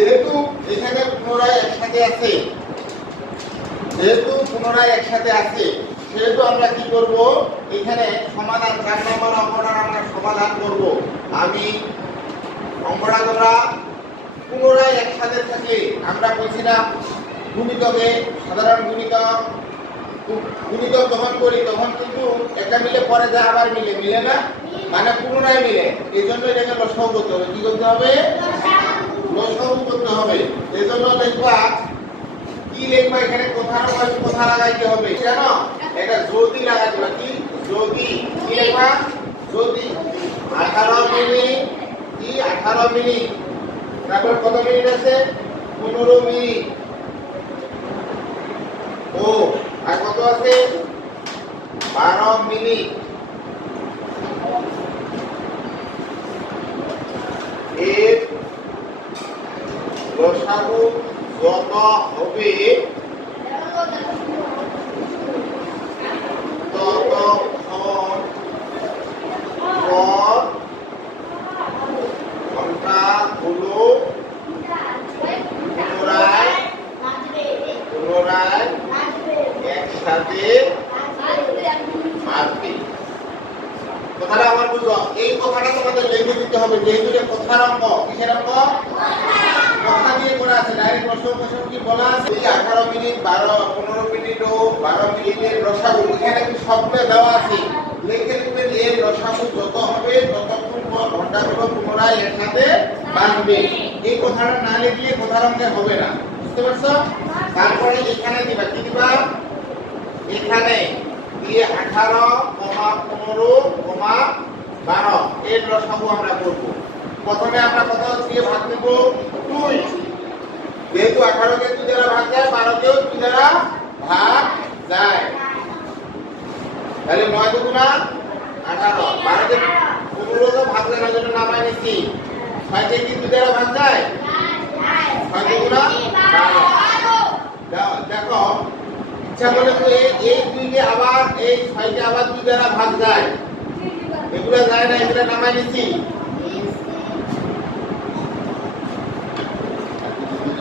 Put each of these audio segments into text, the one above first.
যেহেতু এখানে পুনরায় একসাথে আছে, যেহেতু পুনরায় একসাথে আছে, সেহেতু আমরা কি করব? এখানে সমাধান, চার নম্বর অঙ্কটার আমরা সমাধান করব। আমি অঙ্কটা তোমরা পুনরায় একসাথে থাকলে আমরা বলছিলাম গুণিতকে, সাধারণ গুণিতক গুণিতক যখন করি, তখন কিন্তু একটা মিলে, পরে যা আবার মিলে মিলে না? মানে পুনরায় মিলে, এই জন্য এটাকে লসাগু করতে হবে, কি করতে হবে? লসাগু করতে হবে। এই জন্য দেখবা কি লিখবা এখানে কোথার পরে কোথা লাগাইতে হবে, জানো? এটা যদি লাগাইতে হবে কি? যদি। কি লিখবা যদি। আঠারো মিনিট। কি? আঠারো মিনিট। তারপর কত মিনিট আছে? পনেরো মিনিট। ও, আর কত আছে? বারো মিনিট এর লসাগু যত হবে। ততক্ষণ পর কথাটা আমার বুঝো। এই কথাটা তোমাদের লিখে দিতে হবে। যেহেতু কথার অঙ্ক, কিসের অঙ্ক? কথা দিয়ে করা আছে ডাইরেক্ট প্রশ্ন কি বলা আছে আঠারো মিনিট বারো পনেরো মিনিট ও বারো মিনিটের রসাগু এখানে কি দেওয়া আছে লিখে লিখবেন এর রসাগু যত হবে ততক্ষণ ঘন্টাগুলো পুনরায় বাঁধবে এই কথাটা না লিখলে কথার হবে না তারপরে এখানে দিবা কি এখানে দিয়ে আঠারো কমা পনেরো কমা বারো এর লসাগু আমরা করব। প্রথমে আমরা কত দিয়ে ভাগ দেব দুই। যেহেতু আঠারোকে দুই দ্বারা ভাগ যায় বারোকেও দুই দ্বারা ভাগ যায় তাহলে নয় দুগুণা আঠারো। বারোকে পনেরোকে ভাগ দেওয়ার জন্য নামায় নিচ্ছি ছয়কে কি দুই দ্বারা ভাগ যায় ছয় দুগুণা বারো। দেখো, ইচ্ছা করলে তো এই দুইকে আবার, এই ছয়কে আবার দুই দ্বারা ভাগ যায় এগুলো যায় না, এগুলো নামায় নিচ্ছি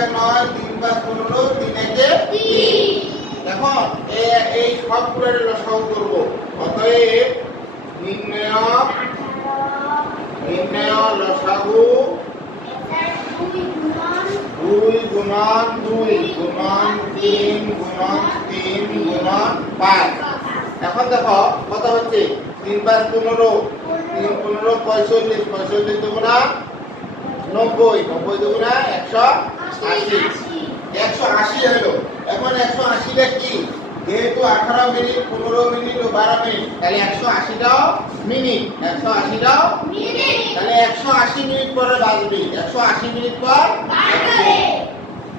তিরিকা নয়, তিন পাঁচ পনেরো, তিন দেখো, এ- এই সবগুলোর লসাগু করব। অতএব নির্ণয় নির্ণয় লসাগু দুই গুণন দুই, গুণন তিন গুণন তিন, গুণন পাঁচ। এখন দেখো, কত হচ্ছে? তিন পাঁচ পনেরো, তিন পনেরো পঁয়ষট্টিশ পঁয়ষট্টিশ দুগুণা নব্বই নব্বই দুগুণা একশো আশি একশো আশি হলো। এখন একশো আশিটা কি? যেহেতু আঠারো মিনিট পনেরো মিনিট ও বারো মিনিট তাহলে একশো আশিটাও মিনিট। একশো আশিটাও তাহলে একশো আশি মিনিট পরে বাজবে। একশো আশি মিনিট পর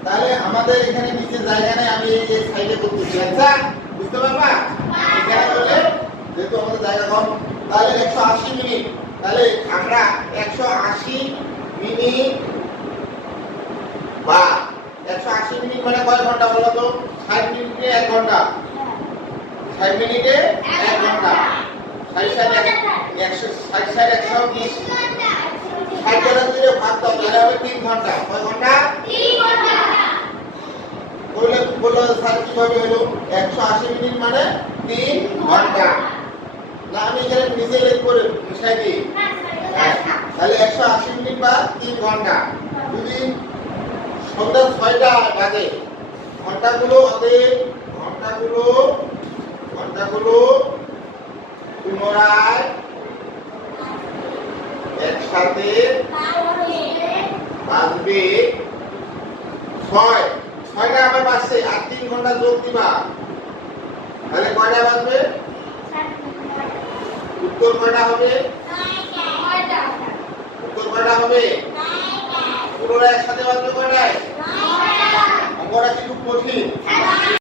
তাহলে আমাদের এখানে নিচে জায়গা নেই আমি এই যে সাইডে করতেছি আচ্ছা বুঝতে পারবা? এখানে করলে যেহেতু আমাদের জায়গা কম তাহলে একশো আশি মিনিট। তাহলে আমরা একশো আশি মিনিট বা একশো আশি মিনিট মানে কয় ঘণ্টা বলো তো? ষাট মিনিটে এক ঘণ্টা। ষাট মিনিটে এক ঘণ্টা। ষাট ষাট এক- একশো ষাট ষাট একশো বিশ। ষাট জনের যদি ভাগ দাও তাহলে হবে তিন ঘণ্টা। কয় ঘণ্টা? বললে বলল স্যার কীভাবে হলো একশো আশি মিনিট মানে তিন ঘণ্টা। না আমি এখানে নিজে লেখ করে মিশাই দিই। তাহলে একশো আশি মিনিট বা তিন ঘণ্টা। যদি সন্ধ্যা ছয়টা বাজে। ঘন্টাগুলো অতএব ঘন্টাগুলো ঘন্টাগুলো পুনরায় একসাথে বাজবে। ছয়, ছয়টা আবার বাজছে, আর তিন ঘণ্টা যোগ দিবা। তাহলে কয়টা বাজবে? উত্তর কয়টা হবে?